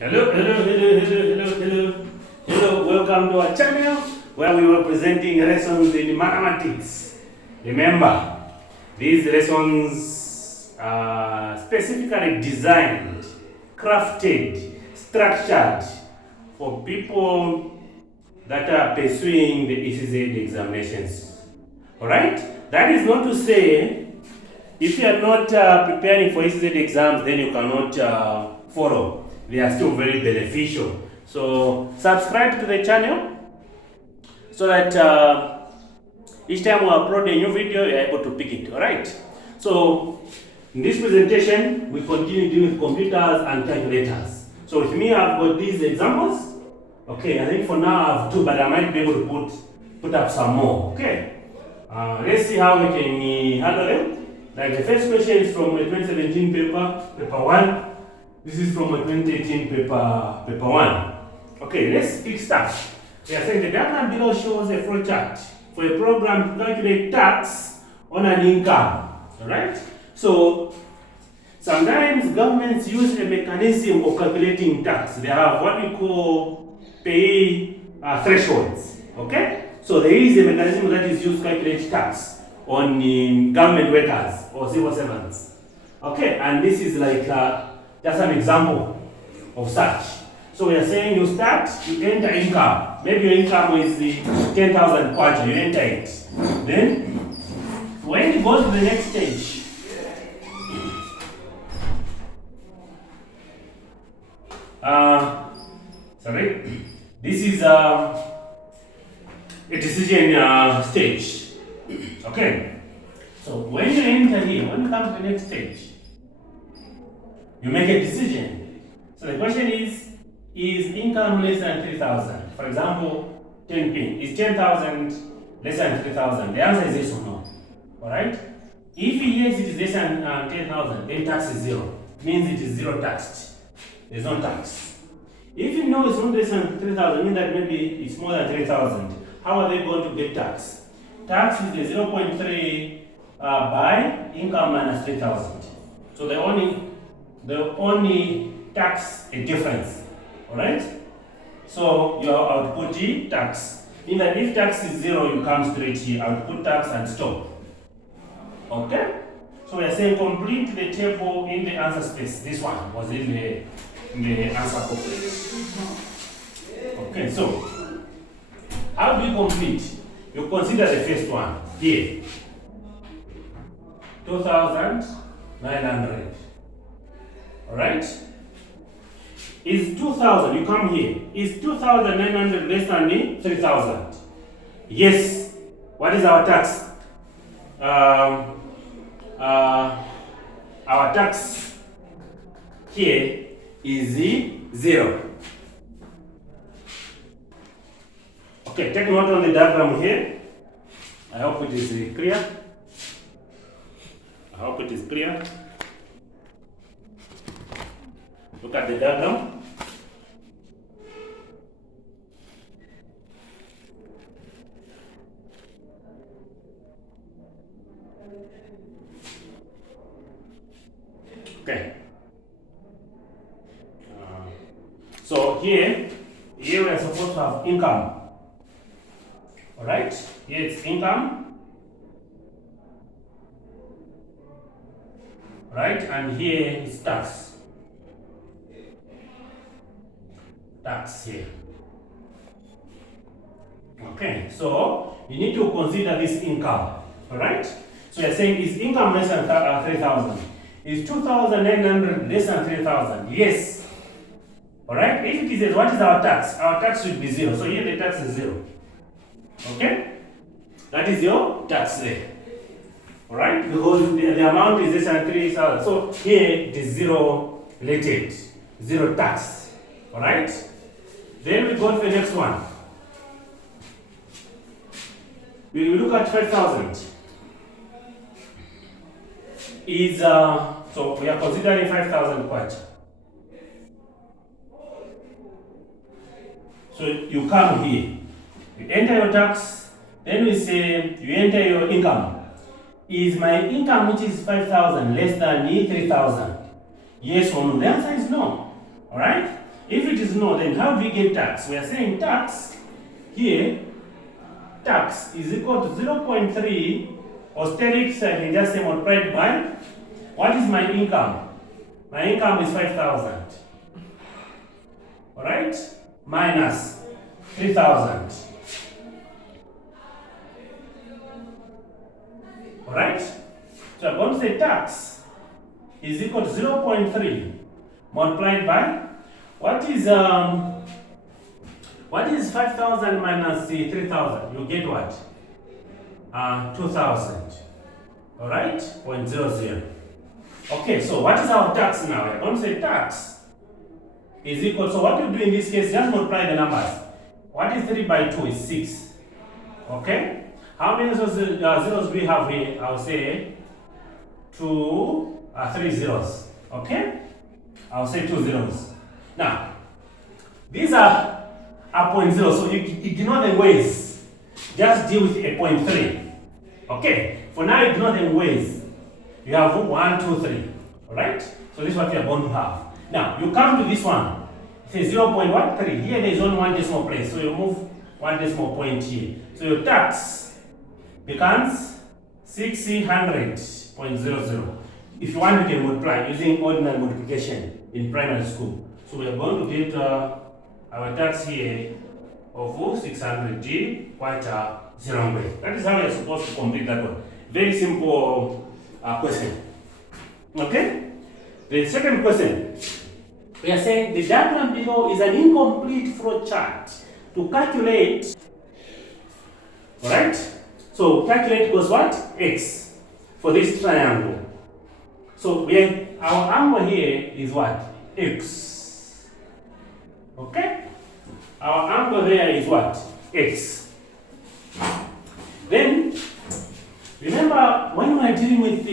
Hello. Welcome to our channel where we were presenting lessons in mathematics. Remember, these lessons are specifically designed, crafted, structured for people that are pursuing the ECZ examinations. Alright? That is not to say if you are not preparing for ECZ exams, then you cannot follow. They are still very beneficial. So subscribe to the channel so that each time we upload a new video, you're able to pick it. Alright? So in this presentation, we continue dealing with computers and calculators. So with me, I've got these examples. Okay, I think for now I have two, but I might be able to put up some more. Okay? Let's see how we can handle them. Like the first question is from a 2017 paper 1. This is from a 2018 paper 1. Okay, let's kick start. We are saying the diagram below shows a flowchart for a program to calculate tax on an income. Alright? So sometimes governments use a mechanism of calculating tax. They have what we call pay thresholds. Okay? So there is a mechanism that is used to calculate tax on government workers or civil servants. Okay, and this is like just an example of such. So we are saying you start, you enter income. Maybe your income is 10,000 kwacha, you enter it. Then, when you go to the next stage, this is a decision stage. Okay, so when you enter here, when you come to the next stage, you make a decision. So the question is income less than 3,000? For example, 10 pin. Is 10,000 less than 3,000? The answer is yes or no. Alright? If yes, it is less than 10,000, then tax is zero. It means it is zero taxed. There's no tax. If you know it's not less than 3,000, means that maybe it's more than 3,000. How are they going to get tax? Tax is the 0.3 by income minus 3,000. So they only tax a difference. Alright? So your output tax. In that if tax is zero, you come straight here, output tax and stop. Okay? So we are saying complete the table in the answer space. This one was in the answer box. Okay, so how do you complete? You consider the first one here, 2,900. Alright? Is 2,000, you come here, is 2,900 less than 3,000? Yes. What is our tax? Our tax here is 0. Okay, take note on the diagram here. I hope it is clear. Look at the diagram. Okay. So here we are supposed to have income. Alright, here it's income, right, and here is tax. Tax here. Okay, so you need to consider this income. Alright, so you're saying is income less than 3,000? Is 2,900 less than 3,000? Yes. Alright, if it is, what is our tax? Our tax should be 0. So here the tax is 0. Okay? That is your tax there. Alright? Because the amount is less than 3,000. So here it is 0 related. 0 tax. Alright? Then we go to the next one. We will look at 5,000. So we are considering 5,000 kwacha. So you come here. You enter your tax, then we say you enter your income. Is my income, which is 5,000, less than 3,000? Yes or no? The answer is no. Alright? If it is no, then how do we get tax? We are saying tax here, tax is equal to 0.3 austerics, I can just say multiplied by, what is my income? My income is 5,000. Alright? Minus 3,000. Alright? So I'm going to say tax is equal to 0.3 multiplied by, what is 5,000 minus 3,000? You get what? 2,000. Alright? 0.00. Okay, so what is our tax now? We're going to say tax is equal, so what you do in this case, just multiply the numbers. What is 3 by 2 is 6. Okay? How many zeros do we have here? I'll say 3 zeros. Okay? I'll say 2 zeros. Now, these are a 0.0, so you ignore the ways. Just deal with a 0.3. Okay? For now, ignore the ways. You have 1, 2, 3. Alright? So this is what you are going to have. Now, you come to this one. It says 0.13. Here there is only one decimal place. So you move one decimal point here. So your tax becomes 600.00. If you want, you can multiply using ordinary multiplication in primary school. So we are going to get our tax here of 600G quite a zero way. That is how you are supposed to complete that one. Very simple question. Okay? The second question, we are saying the diagram below is an incomplete flow chart to calculate. Alright? So calculate equals what? X for this triangle. So our angle here is what? X. Okay? Our angle there is what? X. Then remember when we are dealing with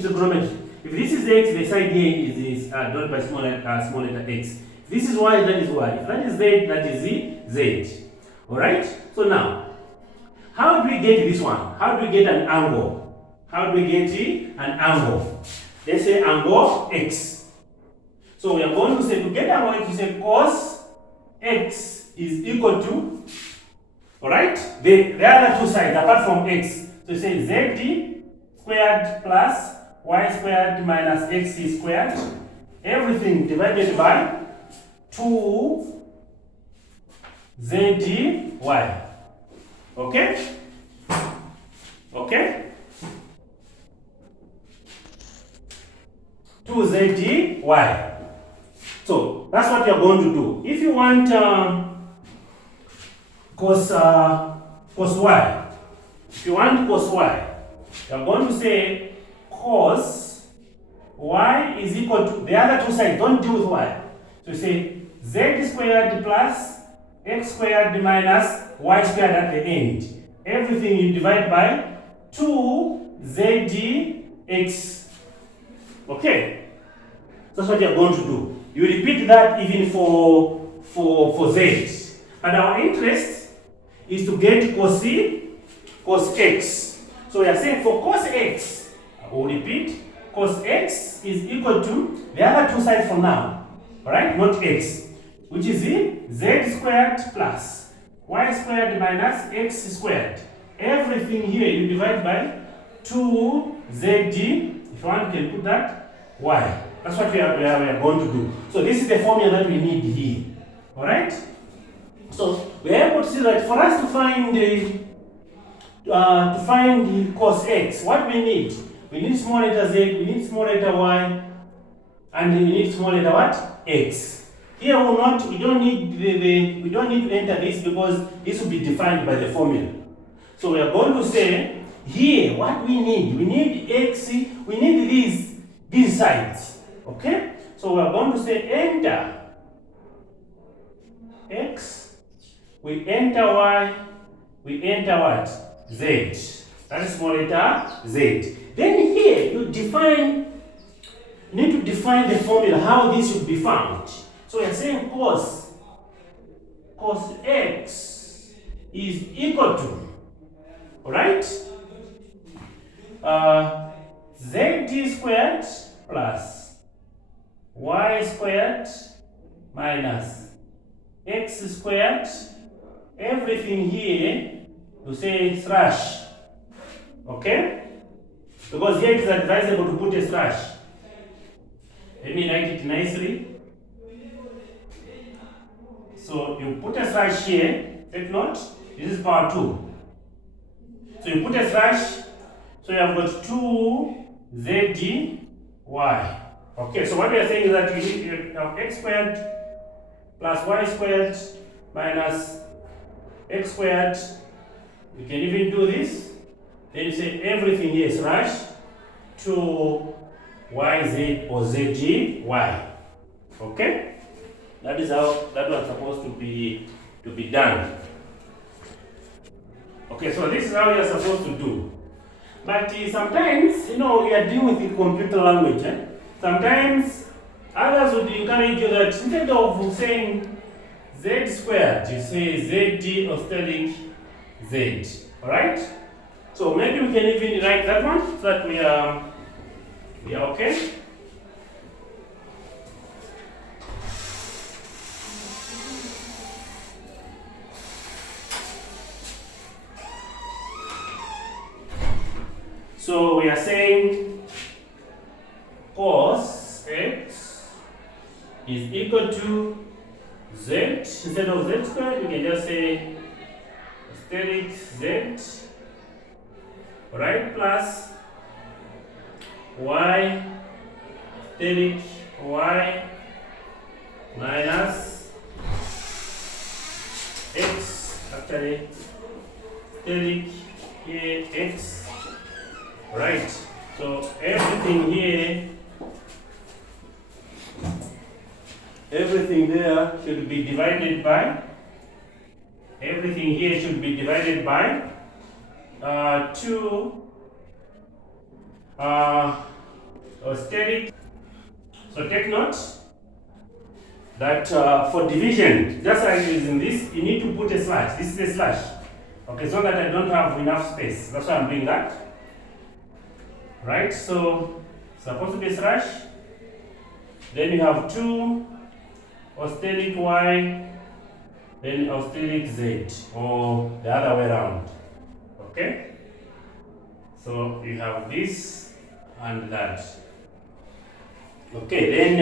trigonometry, if this is x, the side here is denoted by small letter x. If this is y, that is y. If that is z, that is z. Alright? So now, how do we get this one? How do we get an angle? How do we get an angle? Let's say angle x. So we are going to say, to get angle x, we say cos x is equal to, alright, the other two sides apart from x. So you say z squared plus y squared minus x squared, everything divided by 2zy. Okay? Okay? 2zy. So that's what you're going to do. If you want cos y, if you want cos y, you're going to say cos y is equal to the other two sides. Don't deal with y. So you say z squared plus x squared minus y squared at the end. Everything you divide by 2zdx. Okay? That's what you're going to do. You repeat that even for z. And our interest is to get cos x. So we are saying for cos x, I will repeat, cos x is equal to the other two sides from now. Alright? Not x. Which is z squared plus y squared minus x squared. Everything here you divide by 2zg. If you want, you can put that y. That's what we are going to do. So this is the formula that we need here. Alright? So we are able to see that for us to find the cos x, what we need small letter z, we need small letter y, and we need small letter what? X. Here we don't need to enter this because this will be defined by the formula. So we are going to say here what we need x, we need these sides. Okay? So we are going to say enter x, we enter y, we enter what? Z. That is small letter z. Then here you need to define the formula, how this should be found. So we are saying cos x is equal to, alright, z squared plus y squared minus x squared, everything here to say slash, okay? Because here it is advisable to put a slash. Let me write it nicely. So you put a slash here, take note, this is power 2. So you put a slash, so you have got 2zdy. Okay, so what we are saying is that you have x squared plus y squared minus x squared. You can even do this. Then you say everything here is slash to yz or zgy. Okay? That is how that was supposed to be done. Okay, so this is how you are supposed to do. But sometimes, we are dealing with the computer language. Sometimes others would encourage you that instead of saying z squared, you say zd austeric z. Alright? So maybe we can even write that one so that we are okay. So we are saying cos x is equal to z. Instead of z squared, we can just say asterisk z, right, plus y asterisk y minus x, actually asterisk here x. Right, so everything here, everything there should be divided by, 2 asterisk. So take note that for division, just like it is in this, you need to put a slash. This is a slash. Okay, so that I don't have enough space. That's why I'm doing that. Right, so supposed to be slash, then you have 2 asterisk y, then asterisk z, or the other way around. Okay, so you have this and that. Okay, then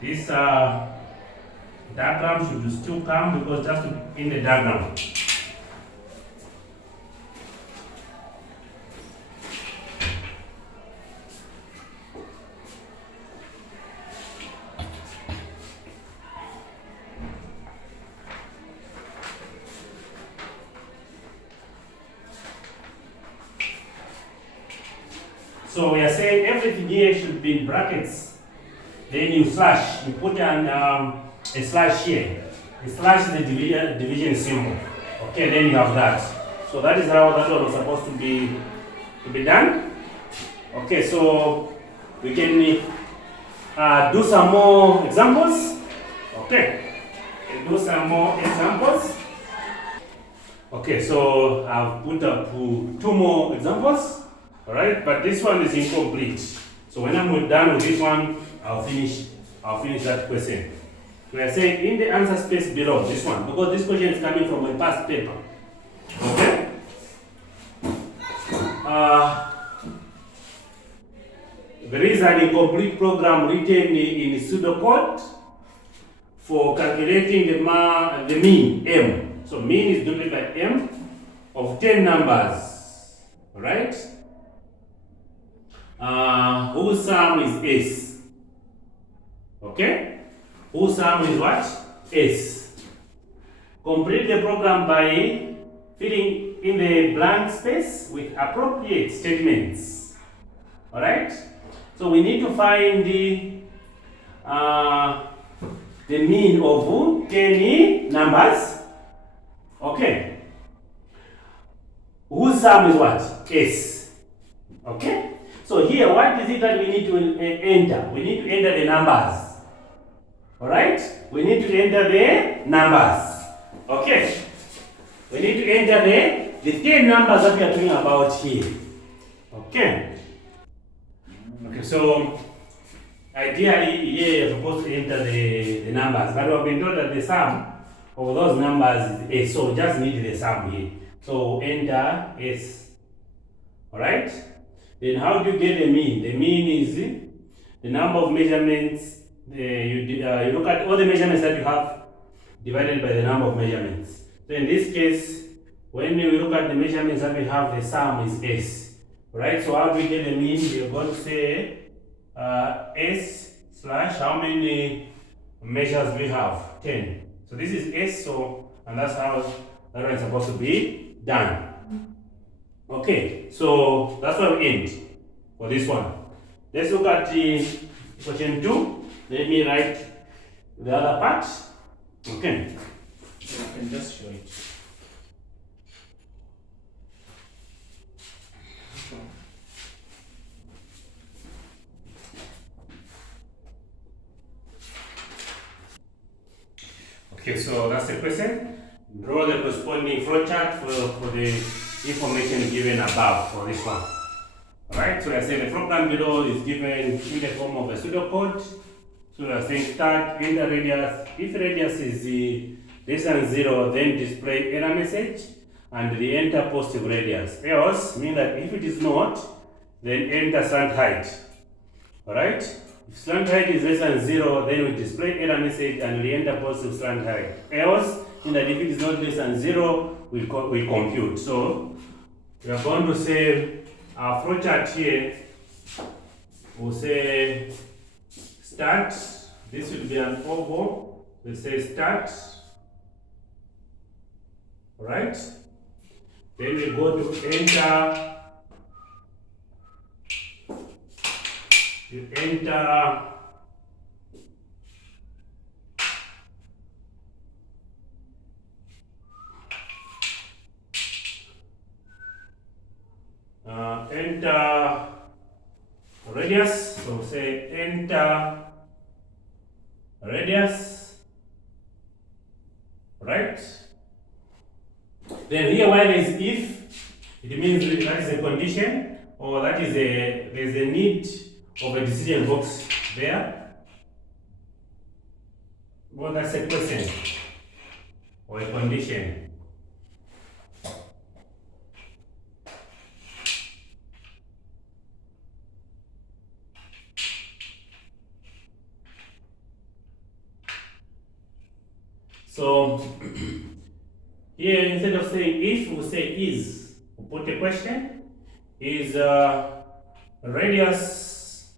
this diagram should still come because just in the diagram. So we are saying everything here should be in brackets. Then you slash, you put a slash here. You slash the division symbol. Okay, then you have that. So that is how that one was supposed to be done. Okay, so we can do some more examples. Okay, do some more examples. Okay, so I've put up 2 more examples. Alright, but this one is incomplete. So when I'm done with this one, I'll finish that question. We are saying in the answer space below, this one, because this question is coming from a past paper. Okay? There is an incomplete program written in pseudocode for calculating the mean, m. So mean is denoted by m of 10 numbers. Alright? Whose sum is s. Okay? Whose sum is what? S. Complete the program by filling in the blank space with appropriate statements. Alright? So we need to find the mean of 10 numbers. Okay? Whose sum is what? S. Okay? So here, what is it that we need to enter? We need to enter the numbers. Alright? We need to enter the numbers. Okay? We need to enter the 10 numbers that we are talking about here. Okay? Okay, so ideally here you're supposed to enter the numbers, but we have been told that the sum of those numbers is S, so we just need the sum here. So enter S. Alright? Then how do you get the mean? The mean is the number of measurements. You look at all the measurements that you have divided by the number of measurements. So in this case, when we look at the measurements that we have, the sum is S. Right? So how do we get the mean? We are going to say S slash how many measures we have? 10. So this is S, so and that's how that one is supposed to be done. Okay, so that's where we end for this one. Let's look at the question 2. Let me write the other part. Okay. I can just show it. Okay, so that's the question. Draw the corresponding flowchart for the information given above for this one. Alright, so I say the program below is given in the form of a pseudocode. So we are saying start in the radius. If radius is less than 0, then display error message and the enter positive radius. Else means that if it is not, then enter slant height. Alright? If slant height is less than 0, then we display error message and we enter positive slant height. Else means that if it is not less than 0, we compute. So we are going to say our flowchart here. We'll say start. This will be an oval. We say start. Alright? Then we go to enter. You enter enter radius. So say enter radius, right? Then here where there is if, it means that is a condition, or that is there's a need of a decision box there. Well, that's a question or a condition. So here instead of saying if, we say is. We put a question. Is radius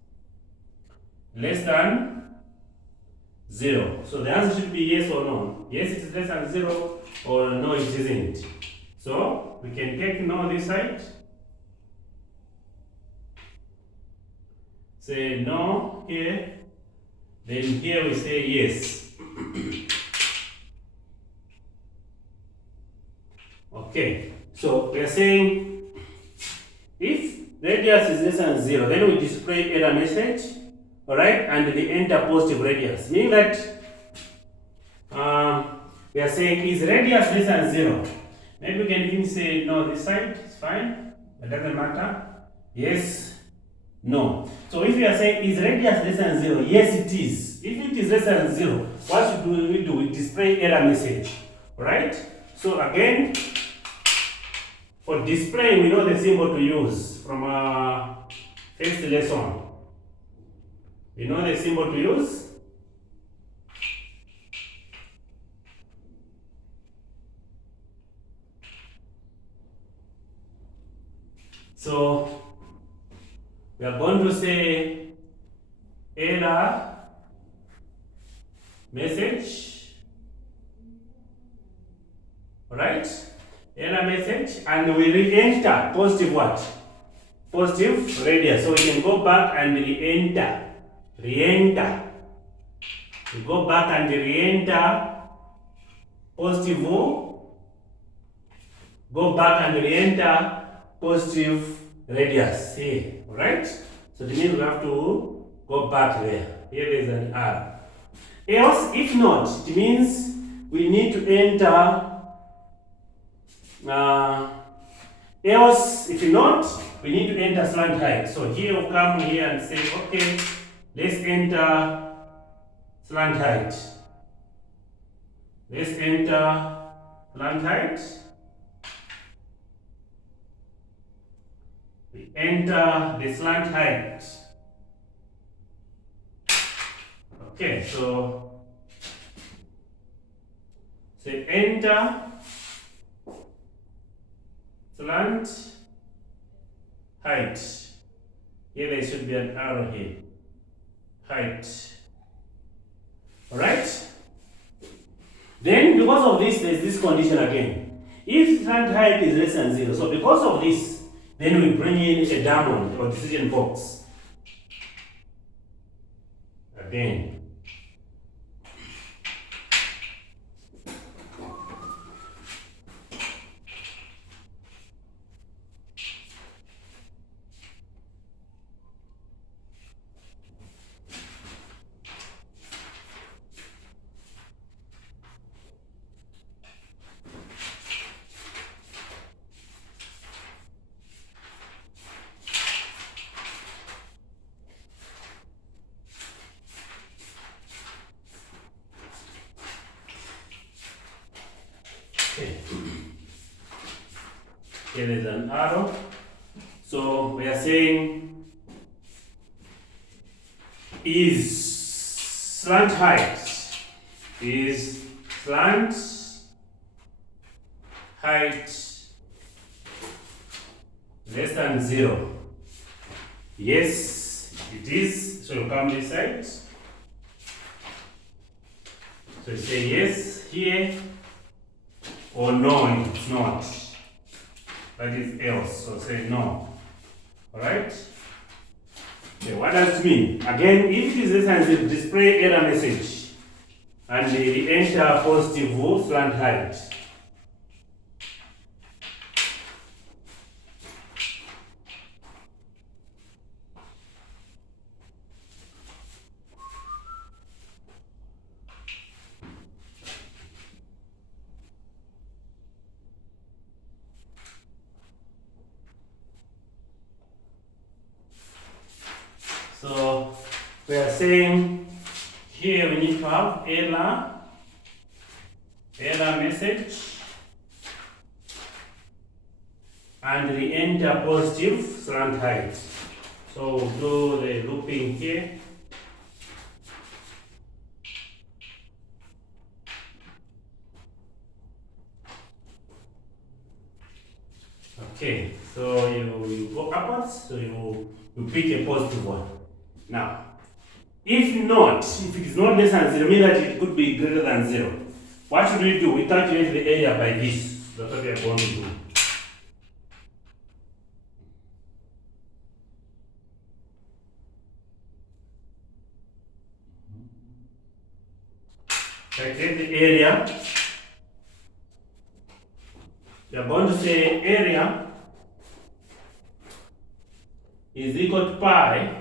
less than 0? So the answer should be yes or no. Yes, it is less than 0, or no, it isn't. So we can take no this side. Say no here. Then here we say yes. Okay, so we are saying if radius is less than 0, then we display error message, alright, and the enter positive radius. Meaning that we are saying is radius less than 0. Maybe we can even say no this side, it's fine, it doesn't matter. Yes, no. So if we are saying is radius less than 0, yes it is. If it is less than 0, what should we do? We display error message, right? So again, for display, we know the symbol to use from our first lesson. We know the symbol to use. So we are going to say error message, right? Error message, and we re-enter positive what? Positive radius. So we can go back and re-enter. Re-enter. We go back and re-enter positive O. Go back and re-enter positive radius here, right? So it means we have to go back there. Here is an R. Else, if not, it means we need to enter. Else, if not, we need to enter slant height. So here we'll come here and say, okay, let's enter slant height. Let's enter slant height. We enter the slant height. Okay, so say enter slant height. Here there should be an arrow here. Height. Alright? Then because of this, there's this condition again. If slant height is less than 0, so because of this, then we bring in a diamond or decision box. Again. Okay. Here is an arrow. So we are saying is slant height less than 0? Yes, it is. So you come this side. So you say yes here, or no, it's not. That is else. So say no. Alright? Okay, what does it mean? Again, if it is less than 0, display error message and enter positive slant height. So we are saying here we need to have error message and re-enter positive slant height. So we'll do the looping here. Okay, so you go upwards, so you pick a positive one. Now, if it is not less than 0, means that it could be greater than 0. What should we do? We calculate the area by this. That's what we are going to do. Calculate the area. We are going to say area is equal to pi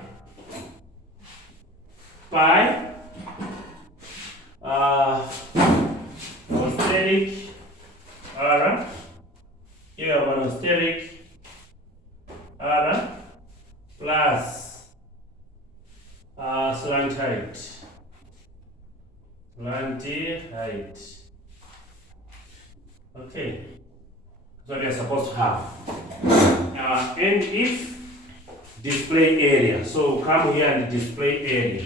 steric r, here we have an steric r plus slant height. Okay, that's what we are supposed to have. And if display area, so come here and display area.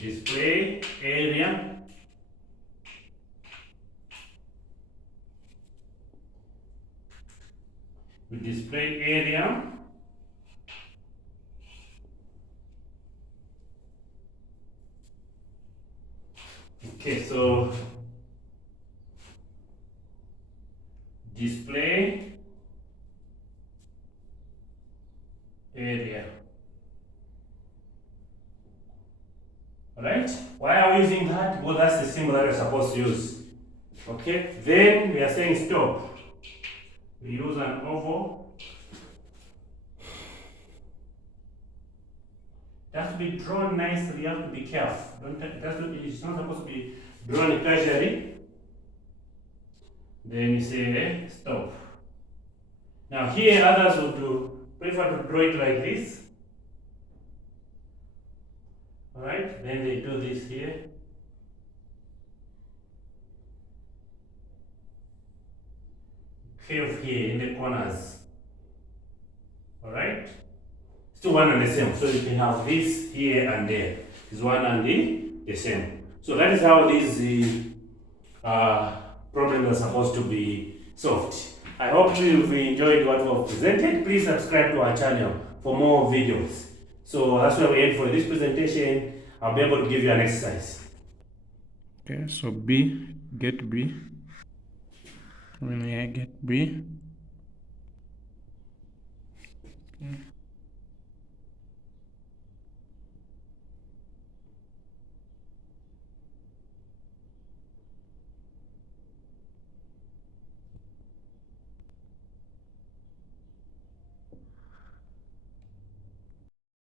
Display area display area okay, so display area. Alright? Why are we using that? Well, that's the symbol that we're supposed to use. Okay? Then we are saying stop. We use an oval. It has to be drawn nicely. You have to be careful. It's not supposed to be drawn casually. Then you say stop. Now here others would prefer to draw it like this. Alright, then they do this here. Curve here in the corners. Alright? Still one and the same. So you can have this here and there. It's one and the same. So that is how these problems are supposed to be solved. I hope you've enjoyed what we've presented. Please subscribe to our channel for more videos. So that's where we end for this presentation. I'll be able to give you an exercise. Okay, so B, get B. When I get B. Okay.